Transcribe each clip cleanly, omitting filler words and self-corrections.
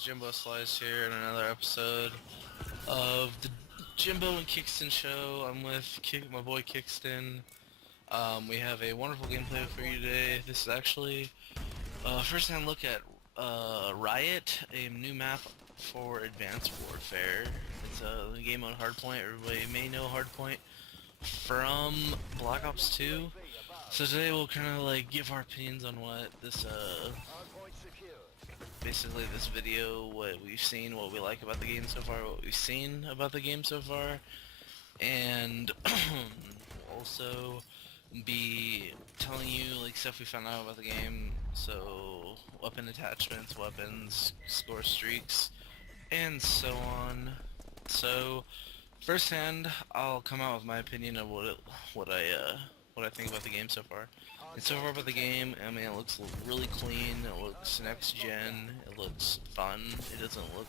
guys, Jimbo Slice here in another episode of the Jimbo and Kickston show. I'm with my boy Kickston. We have a wonderful gameplay for you today. This is actually a first-hand look at RIOT, a new map for Advanced Warfare. It's a game on Hardpoint. Everybody may know Hardpoint from Black Ops 2. So today we'll kind of like give our opinions on what this basically this video, what we've seen, what we like about the game so far, what we've seen about the game so far, and also be telling you like stuff we found out about the game, so weapon attachments, weapons, score streaks, and so on. So first hand, I'll come out with my opinion of what I think about the game so far. And so far about the game, I mean, it looks really clean, it looks next gen, it looks fun, it doesn't look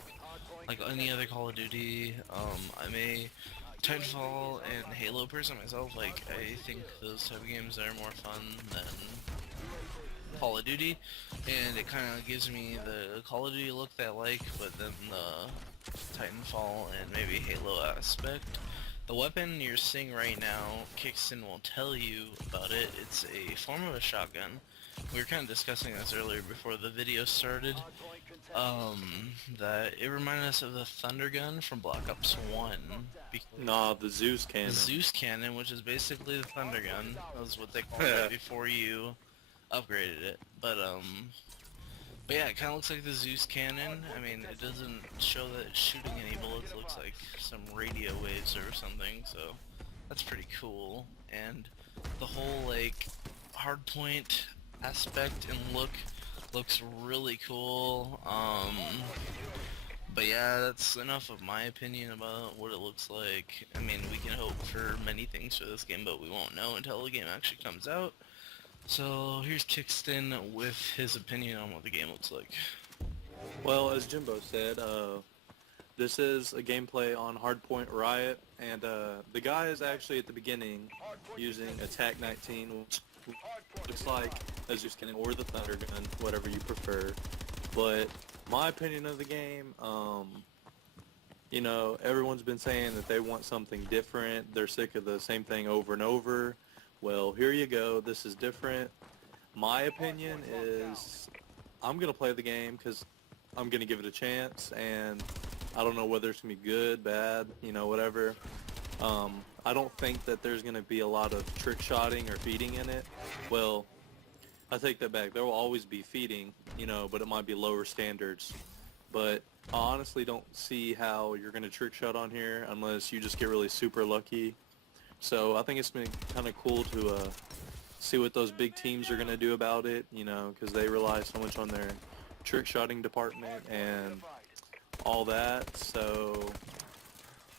like any other Call of Duty. I'm a Titanfall and Halo person myself. Like, I think those type of games are more fun than Call of Duty, and it kind of gives me the Call of Duty look that I like, but then the Titanfall and maybe Halo aspect. The weapon you're seeing right now, Kickston will tell you about it. It's a form of a shotgun. We were kind of discussing this earlier before the video started. That it reminded us of the Thunder Gun from Black Ops 1. Nah, the Zeus cannon. The Zeus cannon, which is basically the Thunder Gun. That was what they called it before you upgraded it. But yeah, it kind of looks like the Zeus cannon. I mean, it doesn't show that it's shooting any bullets. It looks like some radio waves or something, so that's pretty cool. And the whole, like, hardpoint aspect and look looks really cool. But yeah, that's enough of my opinion about what it looks like. I mean, we can hope for many things for this game, but we won't know until the game actually comes out. So here's Kickston with his opinion on what the game looks like. Well, as Jimbo said, this is a gameplay on Hardpoint RIOT, and the guy is actually at the beginning using a TAC-19, which looks like a Zeus cannon or the Thunder Gun, whatever you prefer. But my opinion of the game, you know, everyone's been saying that they want something different. They're sick of the same thing over and over. Well, here you go. This is different. My opinion is I'm going to play the game because I'm going to give it a chance, and I don't know whether it's going to be good, bad, you know, whatever. I don't think that there's going to be a lot of trick shotting or feeding in it. Well, I take that back. There will always be feeding, you know, but it might be lower standards. But I honestly don't see how you're going to trick shot on here unless you just get really super lucky. So I think it's been kind of cool to see what those big teams are going to do about it, you know, because they rely so much on their trick-shotting department and all that. So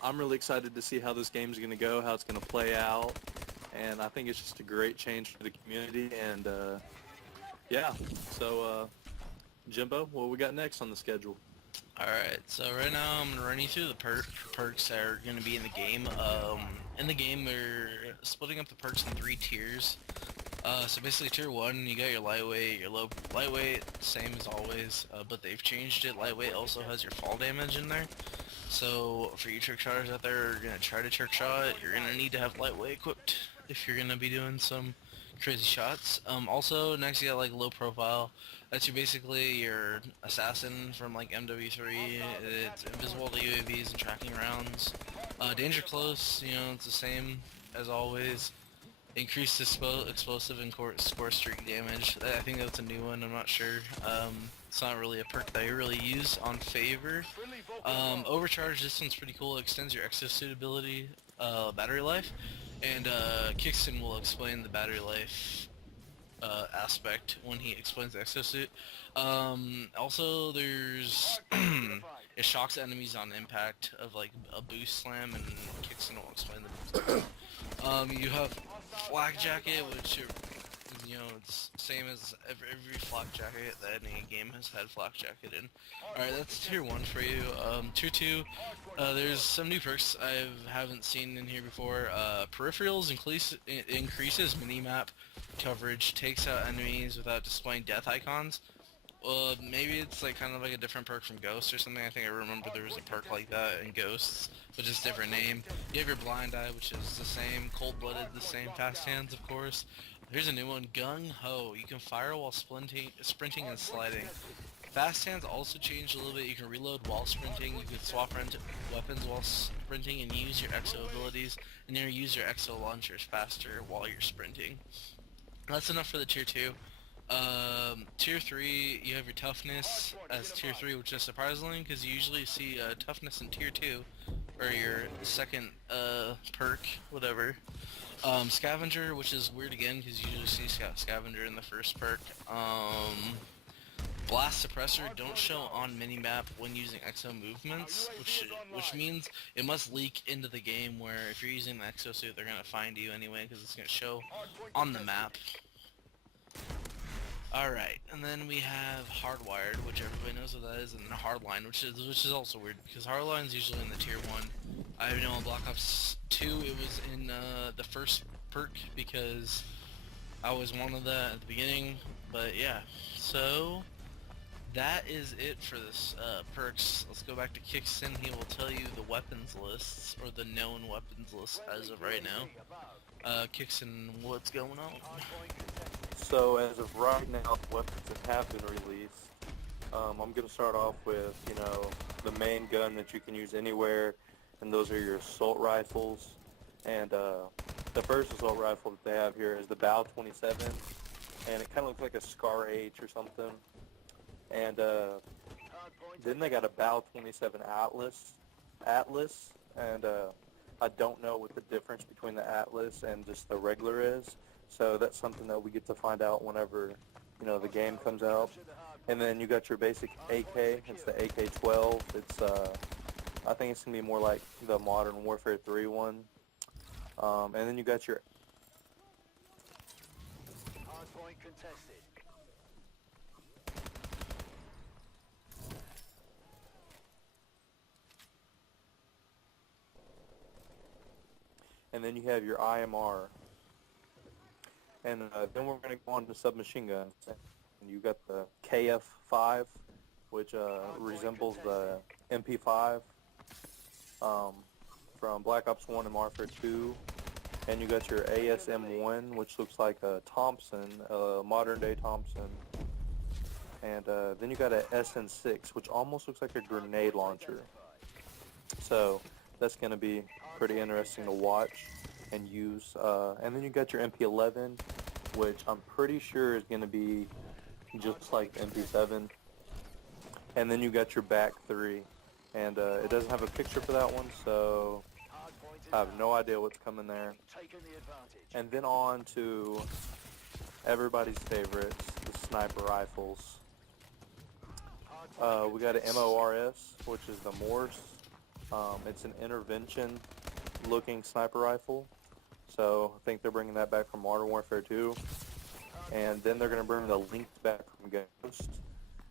I'm really excited to see how this game's going to go, how it's going to play out, and I think it's just a great change for the community. And yeah, so Jimbo, what we got next on the schedule? Alright, so right now I'm going to run you through the perks that are going to be in the game. In the game, we're splitting up the perks in 3 tiers. So basically tier 1, you got your lightweight, your low lightweight, same as always, but they've changed it. Lightweight also has your fall damage in there. So for you trick shotters out there who are going to try to trick shot, you're going to need to have lightweight equipped if you're going to be doing some crazy shots. Also, next you got like low profile. That's basically your assassin from like MW3. It's invisible to UAVs and tracking rounds. Danger close, you know, it's the same as always. Increased explosive and score streak damage. I think that's a new one, I'm not sure. It's not really a perk that I really use on favor. Overcharge, this one's pretty cool. It extends your exosuit ability, battery life. And Kickston will explain the battery life aspect when he explains the exosuit. Also, there's it shocks enemies on impact of like a boost slam, and Kickston will explain the boost. You have flak jacket, which you know, it's same as every flak jacket that any game has had flak jacket in. Alright, that's tier 1 for you. Tier 2, there's some new perks I haven't seen in here before. Peripherals increases minimap coverage, takes out enemies without displaying death icons, Maybe it's like kind of like a different perk from Ghost or something. I think I remember there was a perk like that in Ghosts, but just different name. You have your Blind Eye, which is the same, Cold-Blooded, the same, Fast Hands, of course. Here's a new one, Gung Ho. You can fire while sprinting and sliding. Fast Hands also changed a little bit. You can reload while sprinting. You can swap weapons while sprinting and use your exo abilities, and you use your exo launchers faster while you're sprinting. That's enough for the tier 2. Tier 3, you have your toughness as tier 3, which is surprising because you usually see toughness in tier 2, or your second perk, whatever. Scavenger, which is weird again because you usually see Scavenger in the first perk. Blast Suppressor don't show on minimap when using exo movements, which means it must leak into the game where if you're using the exosuit they're going to find you anyway because it's going to show on the map. Alright, and then we have Hardwired, which everybody knows what that is, and then Hardline, which is also weird, because Hardline's usually in the tier 1. I know in Black Ops 2 it was in the first perk, because I always wanted that at the beginning, but yeah. So, that is it for this perks. Let's go back to Kickson. He will tell you the weapons lists, or the known weapons list as of right now. Kickson, what's going on? So as of right now, the weapons that have been released, I'm going to start off with, the main gun that you can use anywhere, and those are your assault rifles. And the first assault rifle that they have here is the BAL 27, and it kind of looks like a Scar H or something. And then they got a BAL 27 Atlas, and I don't know what the difference between the Atlas and just the regular is. So that's something that we get to find out whenever, the game comes out. And then you got your basic AK. It's the AK-12. It's, I think it's going to be more like the Modern Warfare 3 one. And then you got your... Hardpoint contested. And then you have your IMR. And then we're going to go on to submachine guns. And you got the KF5, which resembles the MP5 from Black Ops 1 and Warfare 2. And you got your ASM1, which looks like a Thompson, a modern-day Thompson. And then you got a SN6, which almost looks like a grenade launcher. So that's going to be pretty interesting to watch and use. And then you got your MP11, which I'm pretty sure is going to be just like MP7. And then you got your BAC 3, and it doesn't have a picture for that one, so I have no idea what's coming there. And then on to everybody's favorites, the sniper rifles. We got an MORS, which is the Morse. It's an intervention looking sniper rifle. So I think they're bringing that back from Modern Warfare 2. And then they're going to bring the Linked back from Ghost.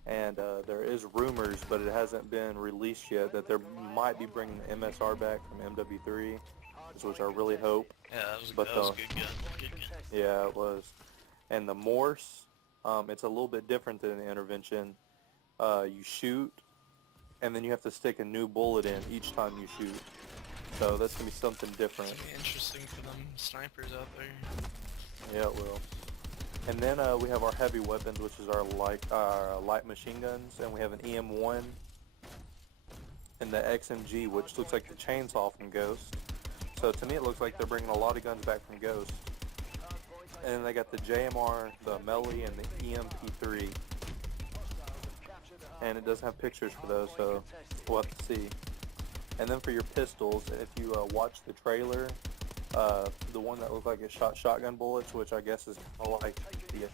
And there is rumors, but it hasn't been released yet, that they might be bringing the MSR back from MW3, which I really hope. Yeah, that was a good gun. Good gun. Yeah, it was. And the Morse, it's a little bit different than the intervention. You shoot, and then you have to stick a new bullet in each time you shoot. So that's going to be something different. It's going to be interesting for them snipers out there. Yeah, it will. And then we have our heavy weapons, which is our light machine guns, and we have an EM1 and the XMG, which looks like the chainsaw from Ghost. So to me, it looks like they're bringing a lot of guns back from Ghost. And then they got the JMR, the Melee, and the EMP3. And it doesn't have pictures for those, so we'll have to see. And then for your pistols, if you watch the trailer, the one that looked like it shot shotgun bullets, which I guess is kind of like the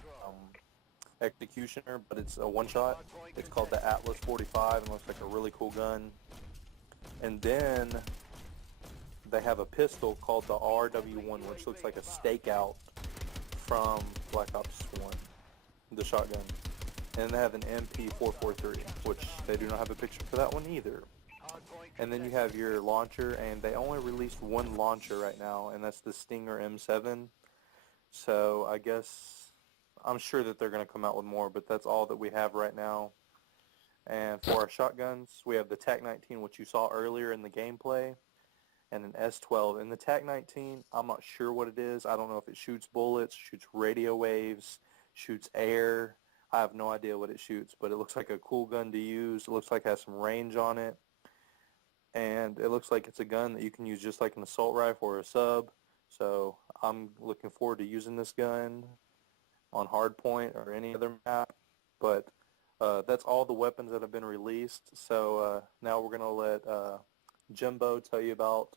Executioner, but it's a one-shot. It's called the Atlas 45 and looks like a really cool gun. And then they have a pistol called the RW1, which looks like a stakeout from Black Ops 1, the shotgun. And they have an MP443, which they do not have a picture for that one either. And then you have your launcher, and they only released one launcher right now, and that's the Stinger M7. So I guess I'm sure that they're going to come out with more, but that's all that we have right now. And for our shotguns, we have the TAC-19, which you saw earlier in the gameplay, and an S12. And the TAC-19, I'm not sure what it is. I don't know if it shoots bullets, shoots radio waves, shoots air. I have no idea what it shoots, but it looks like a cool gun to use. It looks like it has some range on it. And it looks like it's a gun that you can use just like an assault rifle or a sub. So I'm looking forward to using this gun on Hardpoint or any other map. But that's all the weapons that have been released. So now we're going to let Jimbo tell you about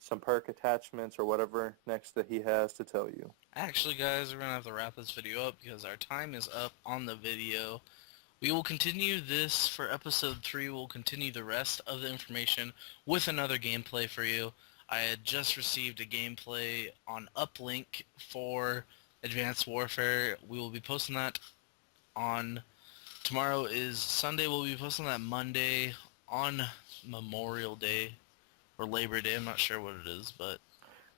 some perk attachments or whatever next that he has to tell you. Actually, guys, we're going to have to wrap this video up because our time is up on the video. We will continue this for episode 3. We'll continue the rest of the information with another gameplay for you. I had just received a gameplay on Uplink for Advanced Warfare. We will be posting that on... Tomorrow is Sunday. We'll be posting that Monday on Memorial Day or Labor Day. I'm not sure what it is, but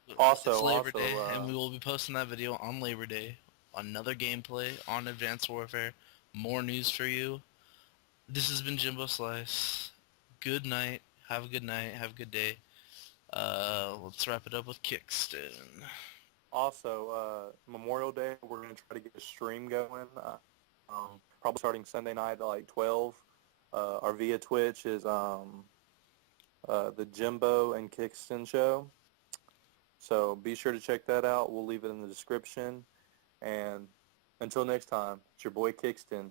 it's Labor Day, and we will be posting that video on Labor Day. Another gameplay on Advanced Warfare. More news for you. This has been Jimbo Slice. Good night. Have a good night. Have a good day. Let's wrap it up with Kickston. Also, Memorial Day, we're going to try to get a stream going. Probably starting Sunday night at like 12. Our via Twitch is the Jimbo and Kickston show. So be sure to check that out. We'll leave it in the description. And until next time, it's your boy Kickston.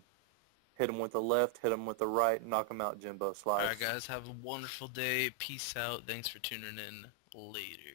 Hit him with the left, hit him with the right, knock him out, Jimbo Slice. Alright guys, have a wonderful day. Peace out. Thanks for tuning in. Later.